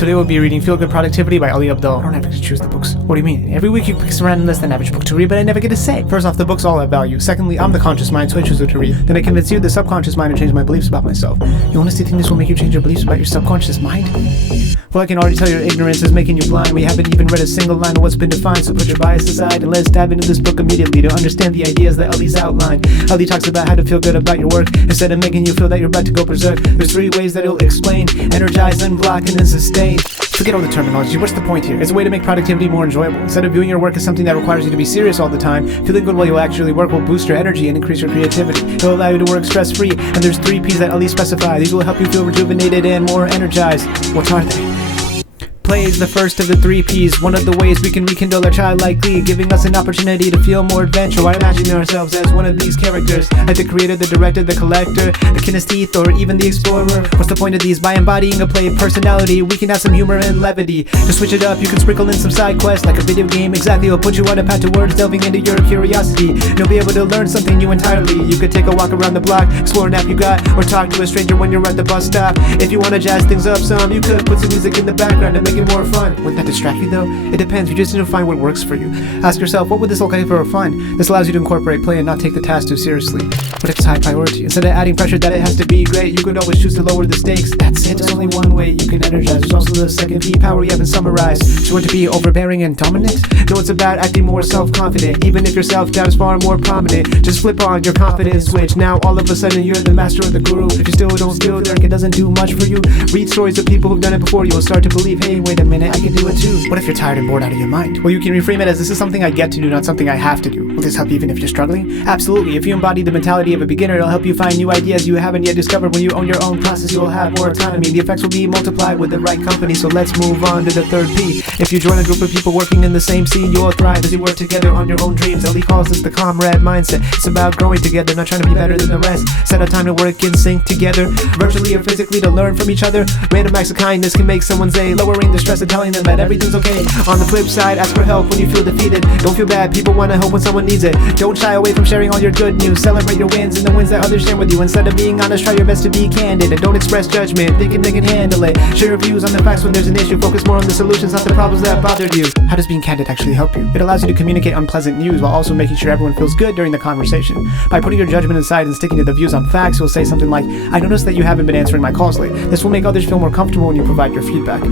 Today we'll be reading Feel Good Productivity by Ali Abdaal. I don't ever get to choose the books. What do you mean? Every week you pick some random list and average book to read, but I never get to say. First off, the books all have value. Secondly, I'm the conscious mind, so I choose what to read. Then I convince you, the subconscious mind, to change my beliefs about myself. You honestly think this will make you change your beliefs about your subconscious mind? Well, I can already tell your ignorance is making you blind. We haven't even read a single line of what's been defined, so put your bias aside and let's dive into this book immediately to understand the ideas that Ali's outlined. Ali talks about how to feel good about your work instead of making you feel that you're about to go berserk. There's 3 ways that he'll explain: energize, unblock, and then sustain. Forget all the terminology. What's the point here? It's a way to make productivity more enjoyable. Instead of viewing your work as something that requires you to be serious all the time, feeling good while you actually work will boost your energy and increase your creativity. It'll allow you to work stress-free, and there's 3 P's that Ali specify. These will help you feel rejuvenated and more energized. What are they? Play is the first of the 3 P's, one of the ways we can rekindle our childlike glee, giving us an opportunity to feel more adventure while imagining ourselves as one of these characters, like the creator, the director, the collector, the kinesthete, or even the explorer. What's the point of these? By embodying a play personality, we can add some humor and levity. To switch it up, you can sprinkle in some side quests, like a video game. Exactly, it'll put you on a path towards delving into your curiosity. You'll be able to learn something new entirely. You could take a walk around the block, explore an app you got, or talk to a stranger when you're at the bus stop. If you want to jazz things up some, you could put some music in the background to make it more fun. Wouldn't that distract you though? It depends. You just need to find what works for you. Ask yourself, what would this look like for fun? This allows you to incorporate play and not take the task too seriously. What if it's high priority? Instead of adding pressure that it has to be great, you could always choose to lower the stakes. That's it. There's only one way you can energize. There's also the second P, power you haven't summarized. Do you want to be overbearing and dominant? No, it's about acting more self-confident. Even if your self-doubt is far more prominent, just flip on your confidence switch. Now all of a sudden you're the master of the guru. If you still don't feel like it doesn't do much for you, read stories of people who've done it before. You'll start to believe, hey, wait a minute, I can do it too. What if you're tired and bored out of your mind? Well, you can reframe it as, this is something I get to do, not something I have to do. Will this help you even if you're struggling? Absolutely. If you embody the mentality of a beginner, it'll help you find new ideas you haven't yet discovered. When you own your own process, you'll have more autonomy. The effects will be multiplied with the right company. So let's move on to the 3rd P. If you join a group of people working in the same scene, you'll thrive as you work together on your own dreams. Ali calls this the comrade mindset. It's about growing together, not trying to be better than the rest. Set a time to work in sync together, virtually or physically, to learn from each other. Random acts of kindness can make someone's day, lowering the stress and telling them that everything's okay. On the flip side, ask for help when you feel defeated. Don't feel bad, people want to help when someone needs it. Don't shy away from sharing all your good news. Celebrate your wins and the wins that others share with you. Instead of being honest, try your best to be candid. And don't express judgment, thinking they can handle it. Share your views on the facts when there's an issue. Focus more on the solutions, not the problems that bothered you. How does being candid actually help you? It allows you to communicate unpleasant news while also making sure everyone feels good during the conversation. By putting your judgment aside and sticking to the views on facts, you'll say something like, I noticed that you haven't been answering my calls lately. This will make others feel more comfortable when you provide your feedback.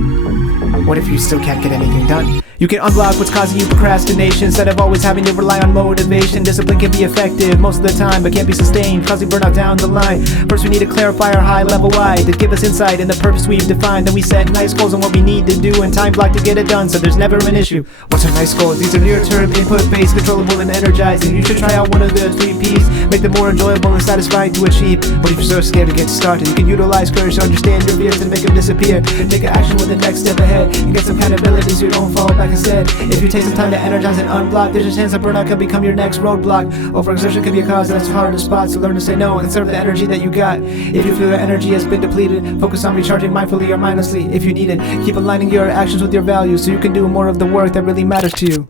What if you still can't get anything done? You can unblock what's causing you procrastination instead of always having to rely on motivation. Discipline can be effective most of the time, but can't be sustained, causing burnout down the line. First, we need to clarify our high-level why to give us insight in the purpose we've defined. Then we set nice goals on what we need to do and time block to get it done, so there's never an issue. What's our nice goals? These are near-term, input-based, controllable, and energizing. You should try out one of the 3 P's, make them more enjoyable and satisfying to achieve. But if you're so scared to get started, you can utilize courage to understand your fears and make them disappear. Take action with the next step ahead and get some accountability so you don't fall back instead. If you take some time to energize and unblock, there's a chance that burnout can become your next roadblock. Overexertion can be a cause that's hard to spot, so learn to say no and conserve the energy that you got. If you feel your energy has been depleted, focus on recharging mindfully or mindlessly if you need it. Keep aligning your actions with your values so you can do more of the work that really matters to you.